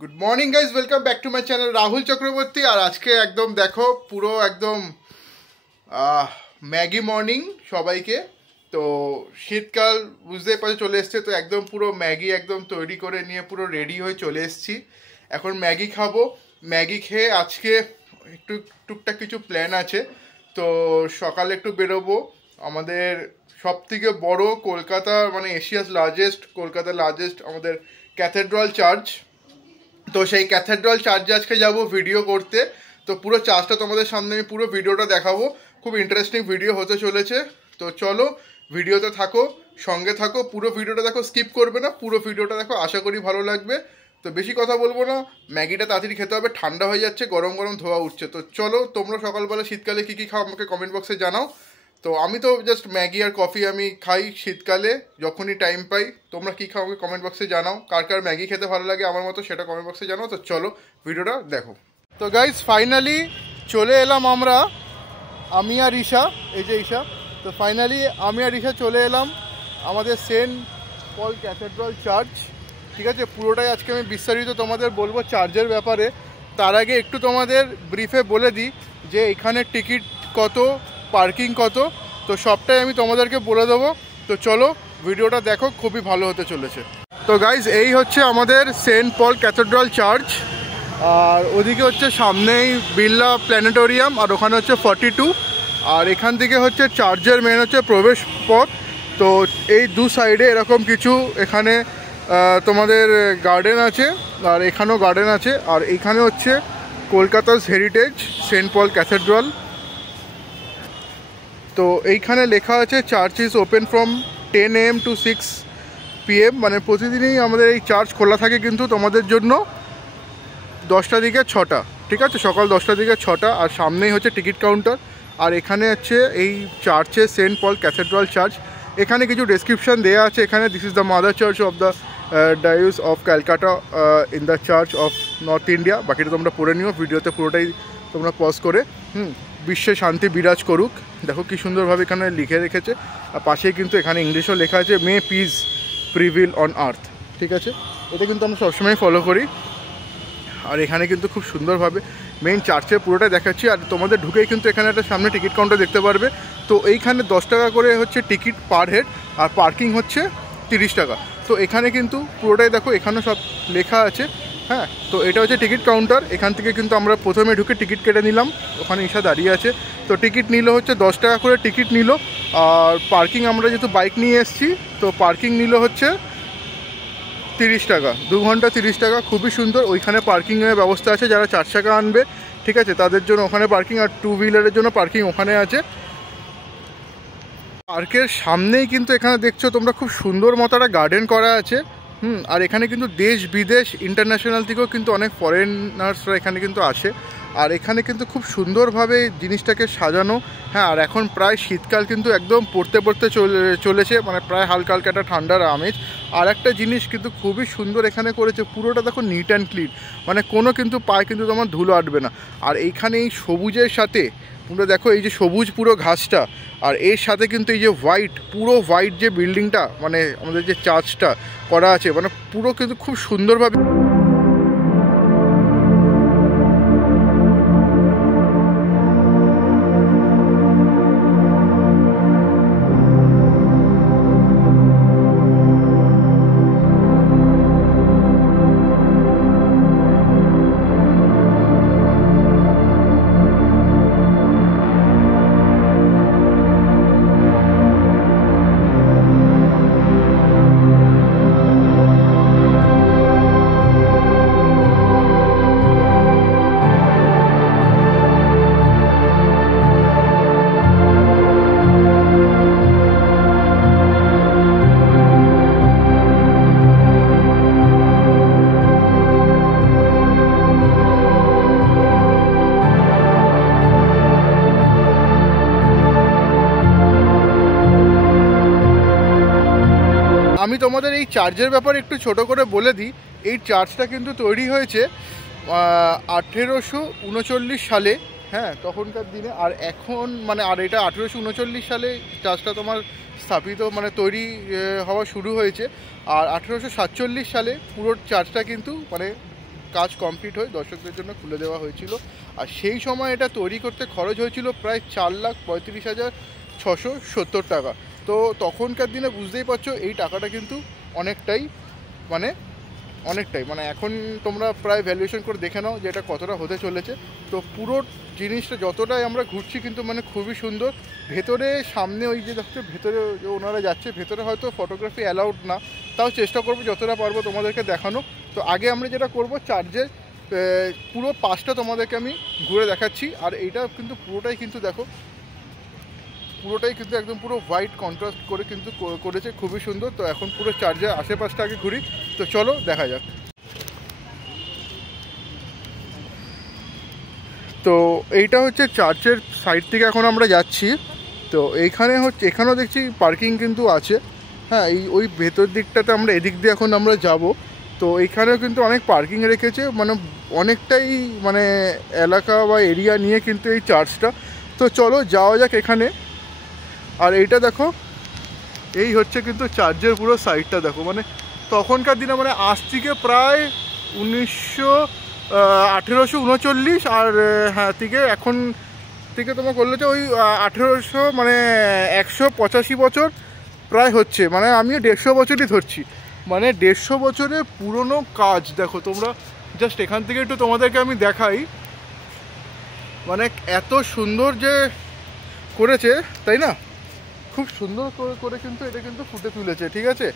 Good morning guys, welcome back to my channel Rahul Chakraborty. আর আজকে একদম দেখো পুরো একদম ম্যাগি মর্নিং সবাইকে। তো শীতকাল বুঝতেই পারছো চলে এসছে, তো একদম পুরো ম্যাগি একদম তৈরি করে নিয়ে পুরো রেডি হয়ে চলে এসছি। এখন ম্যাগি খাবো। ম্যাগি খেয়ে আজকে একটু টুকটাক কিছু প্ল্যান আছে। তো সকালে একটু বেরোবো আমাদের সব থেকে বড়ো কলকাতার মানে এশিয়াস লার্জেস্ট, কলকাতার লার্জেস্ট আমাদের ক্যাথেড্রাল চার্চ। তো সেই ক্যাথেড্রাল চার্চে আজকে যাব ভিডিও করতে। তো পুরো চার্চটা তোমাদের সামনে আমি পুরো ভিডিওটা দেখাবো, খুব ইন্টারেস্টিং ভিডিও হতে চলেছে। তো চলো ভিডিওতে থাকো, সঙ্গে থাকো, পুরো ভিডিওটা দেখো, স্কিপ করবে না, পুরো ভিডিওটা দেখো, আশা করি ভালো লাগবে। তো বেশি কথা বলবো না, ম্যাগিটা তাড়াতাড়ি খেতে হবে, ঠান্ডা হয়ে যাচ্ছে, গরম গরম ধোয়া উঠছে। তো চলো তোমরা সকালবেলা শীতকালে কী কী খাও আমাকে কমেন্ট বক্সে জানাও। তো আমি তো জাস্ট ম্যাগি আর কফি আমি খাই শীতকালে যখনই টাইম পাই। তোমরা কী খাও আমাকে কমেন্ট বক্সে জানাও, কার কার ম্যাগি খেতে ভালো লাগে আমার মতো সেটা কমেন্ট বক্সে জানাও। তো চলো ভিডিওটা দেখো। তো গাইজ ফাইনালি চলে এলাম আমরা, আমি আর ঈশা, এই যে ঈশা। তো ফাইনালি আমি আর ঈশা চলে এলাম আমাদের সেন্ট পল ক্যাথেড্রাল চার্চ। ঠিক আছে, পুরোটাই আজকে আমি বিস্তারিত তোমাদের বলবো চার্চের ব্যাপারে। তার আগে একটু তোমাদের ব্রিফে বলে দিই যে এখানে টিকিট কত, পার্কিং কত, তো সবটাই আমি তোমাদেরকে বলে দেবো। তো চলো ভিডিওটা দেখো, খুবই ভালো হতে চলেছে। তো গাইজ এই হচ্ছে আমাদের সেন্ট পল ক্যাথেড্রাল চার্চ, আর ওদিকে হচ্ছে সামনেই বিড়লা প্ল্যানেটোরিয়াম, আর ওখানে হচ্ছে 42। আর এখান থেকে হচ্ছে চার্চের মেন হচ্ছে প্রবেশ পথ। তো এই দু সাইডে এরকম কিছু এখানে তোমাদের গার্ডেন আছে, আর এখানেও গার্ডেন আছে। আর এইখানে হচ্ছে কলকাতার হেরিটেজ সেন্ট পল ক্যাথেড্রাল। তো এইখানে লেখা আছে church is open from 10 AM to 6 PM, মানে প্রতিদিনই আমাদের এই চার্চ খোলা থাকে, কিন্তু তোমাদের জন্য 10টা থেকে 6টা, ঠিক আছে, সকাল 10টা থেকে 6টা। আর সামনেই হচ্ছে টিকিট কাউন্টার। আর এখানে হচ্ছে এই চার্চে সেন্ট পল ক্যাথেড্রাল চার্চ, এখানে কিছু ডেসক্রিপশান দেওয়া আছে। এখানে this is the mother church of the diocese of Calcutta in the church of north India. বাকিটা তোমরা পড়ে নিও, ভিডিওতে পুরোটাই তোমরা পজ করে। বিশ্বে শান্তি বিরাজ করুক, দেখো কি সুন্দরভাবে এখানে লিখে রেখেছে। আর পাশেই কিন্তু এখানে ইংলিশও লেখা আছে মে পিস প্রিভিল অন আর্থ, ঠিক আছে, এটা কিন্তু আমরা সবসময় ফলো করি। আর এখানে কিন্তু খুব সুন্দরভাবে মেইন চার্চের পুরোটাই দেখাচ্ছি। আর তোমাদের ঢুকেই কিন্তু এখানে একটা সামনে টিকিট কাউন্টার দেখতে পারবে। তো এইখানে 10 টাকা করে হচ্ছে টিকিট পার হেড, আর পার্কিং হচ্ছে 30 টাকা। তো এখানে কিন্তু পুরোটাই দেখো, এখানেও সব লেখা আছে। হ্যাঁ, তো এটা হচ্ছে টিকিট কাউন্টার। এখান থেকে কিন্তু আমরা প্রথমে ঢুকে টিকিট কেটে নিলাম, ওখানে ঈশা দাঁড়িয়ে আছে। তো টিকিট নিল হচ্ছে 10 টাকা করে টিকিট নিল। আর পার্কিং আমরা যেহেতু বাইক নিয়ে এসেছি, তো পার্কিং নিল হচ্ছে 30 টাকা, 2 ঘন্টা 30 টাকা। খুবই সুন্দর, ওইখানে পার্কিংয়ের ব্যবস্থা আছে, যারা 4 চাকা আনবে, ঠিক আছে, তাদের জন্য ওখানে পার্কিং। আর 2 হুইলারের জন্য পার্কিং ওখানে আছে। পার্কের সামনেই কিন্তু এখানে দেখছো তোমরা খুব সুন্দর মতো একটা গার্ডেন করা আছে। আর এখানে কিন্তু দেশ বিদেশ ইন্টারন্যাশনাল থেকেও কিন্তু অনেক ফরেনার্সরা এখানে কিন্তু আসে। আর এখানে কিন্তু খুব সুন্দরভাবে জিনিসটাকে সাজানো। হ্যাঁ, আর এখন প্রায় শীতকাল কিন্তু একদম পড়তে পড়তে চলেছে, মানে প্রায় হালকা হালকা একটা ঠান্ডার আমেজ। আর একটা জিনিস কিন্তু খুবই সুন্দর এখানে করেছে, পুরোটা দেখো নিট অ্যান্ড ক্লিন, মানে কোনো কিন্তু পায়ে কিন্তু তোমার ধুলো আটবে না। আর এইখানে এই সবুজের সাথে পুরো দেখো, এই যে সবুজ পুরো ঘাসটা, আর এর সাথে কিন্তু এই যে হোয়াইট, পুরো হোয়াইট যে বিল্ডিংটা, মানে আমাদের যে চার্চটা করা আছে, মানে পুরো কিন্তু খুব সুন্দরভাবে। আমি তোমাদের এই চার্চের ব্যাপারে একটু ছোট করে বলে দিই। এই চার্চটা কিন্তু তৈরি হয়েছে 1839 সালে, হ্যাঁ, তখনকার দিনে। আর এখন মানে আর এটা 1839 সালে চার্চটা তোমার স্থাপিত মানে তৈরি হওয়া শুরু হয়েছে। আর 1847 সালে পুরো চার্চটা কিন্তু মানে কাজ কমপ্লিট হয়ে দর্শকদের জন্য খুলে দেওয়া হয়েছিল। আর সেই সময় এটা তৈরি করতে খরচ হয়েছিল প্রায় 4,35,670 টাকা। তো তখনকার দিনে বুঝতেই পারছো এই টাকাটা কিন্তু অনেকটাই মানে এখন তোমরা প্রায় ভ্যালুয়েশন করে দেখে নাও যে এটা কতটা হতে চলেছে। তো পুরো জিনিসটা যতটাই আমরা ঘুরছি কিন্তু মানে খুবই সুন্দর। ভেতরে সামনে ওই যে দেখছো ভেতরে ওনারা যাচ্ছে, ভেতরে হয়তো ফটোগ্রাফি অ্যালাউড না, তাও চেষ্টা করবো যতটা পারবো তোমাদেরকে দেখানো। তো আগে আমরা যেটা করব, চার্চের পুরো পাশটা তোমাদেরকে আমি ঘুরে দেখাচ্ছি। আর এইটা কিন্তু পুরোটাই কিন্তু দেখো, পুরোটাই কিন্তু একদম পুরো হোয়াইট কন্ট্রাস্ট করে কিন্তু করেছে, খুবই সুন্দর। তো এখন পুরো চার্চের আশেপাশটা আগে ঘুরি, তো চলো দেখা যাক। তো এইটা হচ্ছে চার্চের সাইড থেকে এখন আমরা যাচ্ছি। তো এখানেও দেখছি পার্কিং কিন্তু আছে। হ্যাঁ, ওই ভেতর দিকটাতে আমরা এদিক দিয়ে এখন আমরা যাব। তো এইখানেও কিন্তু অনেক পার্কিং রেখেছে, মানে অনেকটাই মানে এলাকা বা এরিয়া নিয়ে কিন্তু এই চার্চটা। তো চলো যাওয়া যাক এখানে। আর এইটা দেখো, এই হচ্ছে কিন্তু চার্চের পুরো সাইডটা দেখো, মানে তখনকার দিনে মানে আজ থেকে প্রায় 1839 আর হ্যাঁ থেকে এখন থেকে তোমার করলে তো ওই 1800 মানে 185 বছর প্রায় হচ্ছে, মানে আমিও 150 বছরই ধরছি। মানে 150 বছরের পুরনো কাজ দেখো তোমরা। জাস্ট এখান থেকে একটু তোমাদেরকে আমি দেখাই, মানে এত সুন্দর যে করেছে তাই না, খুব সুন্দর করে কিন্তু এটা কিন্তু ফুটে তুলেছে, ঠিক আছে।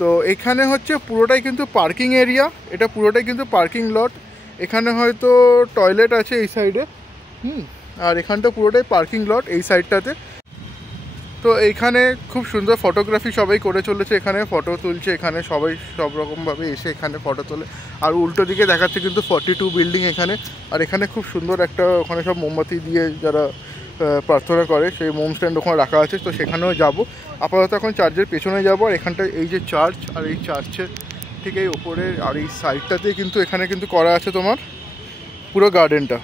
তো এখানে হচ্ছে পুরোটাই কিন্তু পার্কিং এরিয়া, এটা পুরোটাই কিন্তু পার্কিং লট। এখানে হয়তো টয়লেট আছে এই সাইডে, আর এখানটা পুরোটাই পার্কিং লট এই সাইডটাতে। তো এইখানে খুব সুন্দর ফটোগ্রাফি সবাই করে চলেছে, এখানে ফটো তুলছে, এখানে সবাই সব রকমভাবে এসে এখানে ফটো তোলে। আর উল্টো দিকে দেখাচ্ছে কিন্তু 42 বিল্ডিং এখানে। আর এখানে খুব সুন্দর একটা ওখানে সব মোমবাতি দিয়ে যারা প্রার্থনা করে সেই মোম স্ট্যান্ড ওখানে রাখা আছে, তো সেখানেও যাব। আপাতত এখন চার্চের পেছনে যাব। আর এখানটা এই যে চার্চ, আর এই চার্চের ঠিক এই ওপরে আর এই সাইডটাতেই কিন্তু এখানে কিন্তু করা আছে তোমার পুরো গার্ডেনটা।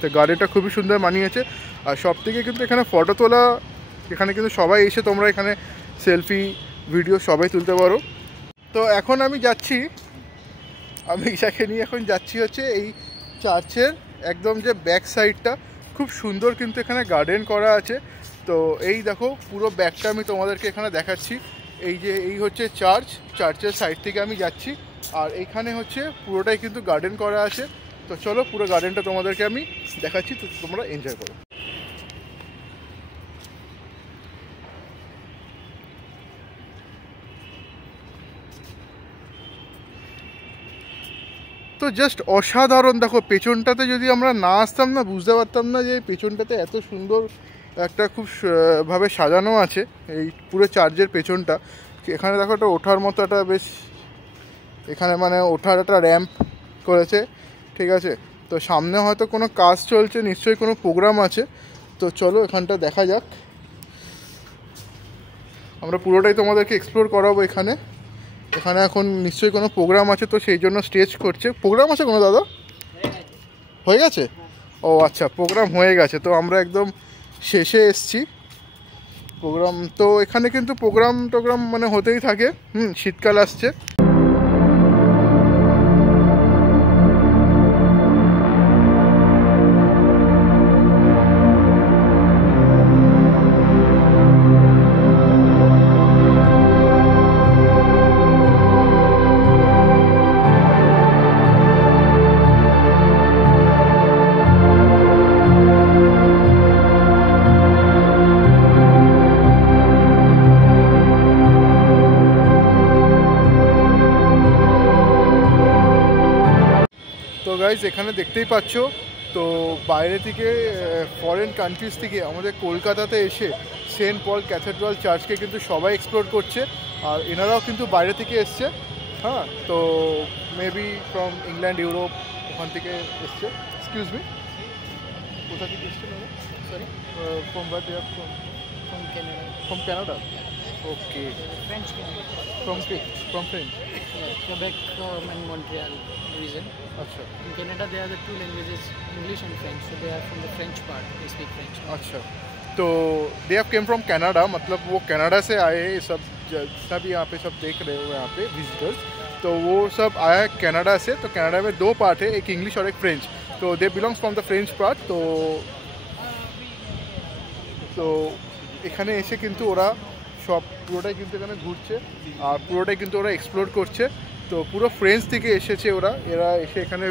তো গার্ডেনটা খুবই সুন্দর মানিয়েছে। আর সব থেকে কিন্তু এখানে ফটো তোলা, এখানে কিন্তু সবাই এসে তোমরা এখানে সেলফি ভিডিও সবাই তুলতে পারো। তো এখন আমি যাচ্ছি, আমি ইশাকে নিয়ে এখন যাচ্ছি হচ্ছে এই চার্চের একদম যে ব্যাক সাইডটা, খুব সুন্দর কিন্তু এখানে গার্ডেন করা আছে। তো এই দেখো পুরো ব্যাকটা আমি তোমাদেরকে এখানে দেখাচ্ছি। এই হচ্ছে চার্চের সাইড থেকে আমি যাচ্ছি। আর এইখানে হচ্ছে পুরোটাই কিন্তু গার্ডেন করা আছে। তো চলো পুরো গার্ডেনটা তোমাদেরকে আমি দেখাচ্ছি, তো তোমরা এনজয় করো। তো জাস্ট অসাধারণ দেখো, পেছনটাতে যদি আমরা না আসতাম না বুঝতে পারতাম না যে পেছনটাতে এত সুন্দর একটা খুব ভাবে সাজানো আছে এই পুরো চার্চের পেছনটা। এখানে দেখো একটা ওঠার মতো একটা বেশ, এখানে মানে ওঠার একটা র্যাম্প করেছে, ঠিক আছে। তো সামনে হয়তো কোনো কাজ চলছে, নিশ্চয়ই কোনো প্রোগ্রাম আছে। তো চলো এখানটা দেখা যাক, আমরা পুরোটাই তোমাদেরকে এক্সপ্লোর করাবো। এখানে এখন নিশ্চয়ই কোনো প্রোগ্রাম আছে, তো সেই জন্য স্টেজ করছে। প্রোগ্রাম আছে কোনো দাদা? হয়ে গেছে? ও আচ্ছা, প্রোগ্রাম হয়ে গেছে। তো আমরা একদম শেষে এসছি প্রোগ্রাম। তো এখানে কিন্তু টোগ্রাম মানে হতেই থাকে, শীতকাল আসছে। গাইজ এখানে দেখতেই পাচ্ছ, তো বাইরে থেকে ফরেন কান্ট্রিজ থেকে আমাদের কলকাতাতে এসে সেন্ট পল ক্যাথেড্রাল চার্চকে কিন্তু সবাই এক্সপ্লোর করছে। আর এনারাও কিন্তু বাইরে থেকে এসছে, হ্যাঁ। তো মেবি ফ্রম ইংল্যান্ড, ইউরোপ, ওখান থেকে এসছে। এক্সকিউজ মি, কোথা থেকে এসছে দাদা? Sorry, from Canada. Okay. French Canada. From French. Quebec and Montreal region. अच्छा. In Canada, there are the two languages, English and French. So they are from the French part. They speak French. अच्छा. तो they have came from Canada, मतलब वो Canada से आए सब, जितना भी यहाँ पे सब देख रहे हो यहाँ पे विजिटर्स, तो वो सब आया है कनाडा से। तो कनाडा में 2 पार्ट है, एक इंग्लिश और एक फ्रेंच। तो दे belongs from the French part. तो এখানে এসে কিন্তু ওরা সব পুরোটাই কিন্তু এখানে ঘুরছে আর পুরোটাই কিন্তু ওরা এক্সপ্লোর করছে। তো পুরো ফ্রেন্স থেকে এসেছে এরা এসে এখানে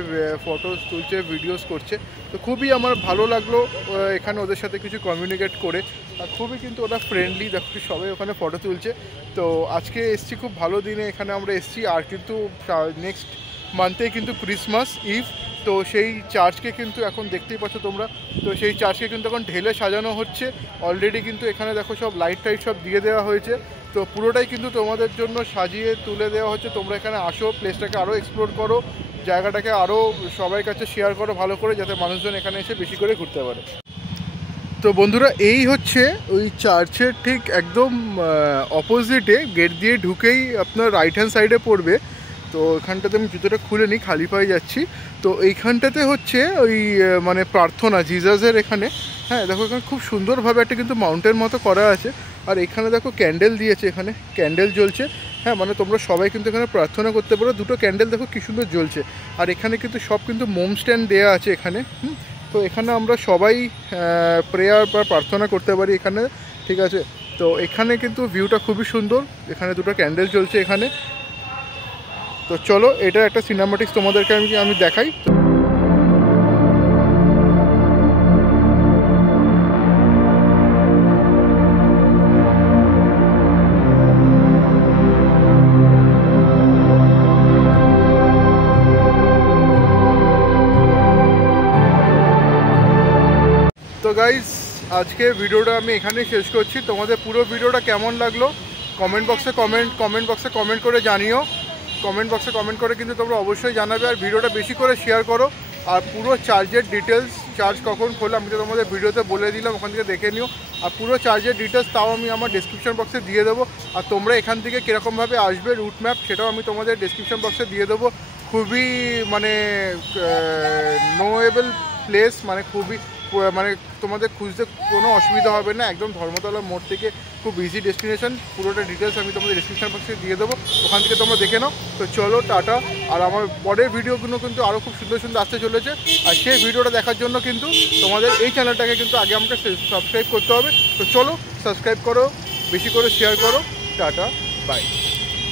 ফটোস তুলছে, ভিডিওস করছে। তো খুবই আমার ভালো লাগলো এখানে ওদের সাথে কিছু কমিউনিকেট করে। আর খুবই কিন্তু ওরা ফ্রেন্ডলি, দেখো সবাই ওখানে ফটো তুলছে। তো আজকে এসছি খুব ভালো দিনে এখানে আমরা এসছি। আর কিন্তু নেক্সট মান্থেই কিন্তু ক্রিসমাস ইভ। তো সেই চার্চকে কিন্তু এখন দেখতেই পাচ্ছ তোমরা। তো সেই চার্চকে কিন্তু এখন ঢেলে সাজানো হচ্ছে অলরেডি। কিন্তু এখানে দেখো সব লাইট টাইট সব দিয়ে দেওয়া হয়েছে। তো পুরোটাই কিন্তু তোমাদের জন্য সাজিয়ে তুলে দেওয়া হচ্ছে। তোমরা এখানে আসো, প্লেসটাকে আরও এক্সপ্লোর করো, জায়গাটাকে আরও সবার কাছে শেয়ার করো ভালো করে, যাতে মানুষজন এখানে এসে বেশি করে ঘুরতে পারে। তো বন্ধুরা এই হচ্ছে ওই চার্চের ঠিক একদম অপোজিটে, গেট দিয়ে ঢুকেই আপনার রাইট হ্যান্ড সাইডে পড়বে। তো এখানটাতে আমি জুতোটা খুলে নিই, খালি পায়ে যাচ্ছি। তো এইখানটাতে হচ্ছে ওই মানে প্রার্থনা জিজাসের এখানে। হ্যাঁ দেখো এখানে খুব সুন্দরভাবে একটা কিন্তু মাউন্টেন মতো করা আছে। আর এখানে দেখো ক্যান্ডেল দিয়েছে, এখানে ক্যান্ডেল জ্বলছে। হ্যাঁ মানে তোমরা সবাই কিন্তু এখানে প্রার্থনা করতে পারো। 2টো ক্যান্ডেল দেখো কী সুন্দর জ্বলছে। আর এখানে কিন্তু সব কিন্তু মোম স্ট্যান্ড দেওয়া আছে এখানে। তো এখানে আমরা সবাই প্রেয়ার বা প্রার্থনা করতে পারি এখানে, ঠিক আছে। তো এখানে কিন্তু ভিউটা খুবই সুন্দর, এখানে 2টো ক্যান্ডেল জ্বলছে এখানে। তো চলো এটা একটা সিনেমাটিক্স তোমাদেরকে আমি দেখাই। তো গাইজ আজকে ভিডিওটা আমি এখানেই শেষ করছি। তোমাদের পুরো ভিডিওটা কেমন লাগলো কমেন্ট বক্সে কমেন্ট করে জানিও। কমেন্ট বক্সে কমেন্ট করে কিন্তু তোমরা অবশ্যই জানাবে। আর ভিডিওটা বেশি করে শেয়ার করো। আর পুরো চার্জের ডিটেলস, চার্জ কখন খোলে আমি তো তোমাদের ভিডিওতে বলে দিলাম, ওখান থেকে দেখে নিও। আর পুরো চার্জের ডিটেলস তাও আমি আমার ডেসক্রিপশন বক্সে দিয়ে দেবো। আর তোমরা এখান থেকে কীরকমভাবে আসবে রুট ম্যাপ সেটাও আমি তোমাদের ডেসক্রিপশন বক্সে দিয়ে দেবো। খুবই মানে নোয়েবল প্লেস, মানে খুবই মানে তোমাদের খুঁজতে কোনো অসুবিধা হবে না। একদম ধর্মতলা মোড় থেকে খুব ইজি ডেস্টিনেশন। পুরোটা ডিটেলস আমি তোমাদের ডেসক্রিপশন বক্সে দিয়ে দেবো, ওখান থেকে তোমরা দেখে নাও। তো চলো টাটা। আর আমার পরের ভিডিওগুলো কিন্তু আরও খুব সুন্দর সুন্দর আসতে চলেছে। আর সেই ভিডিওটা দেখার জন্য কিন্তু তোমাদের এই চ্যানেলটাকে কিন্তু আগে আমাকে সাবস্ক্রাইব করতে হবে। তো চলো সাবস্ক্রাইব করো, বেশি করে শেয়ার করো। Tata, by.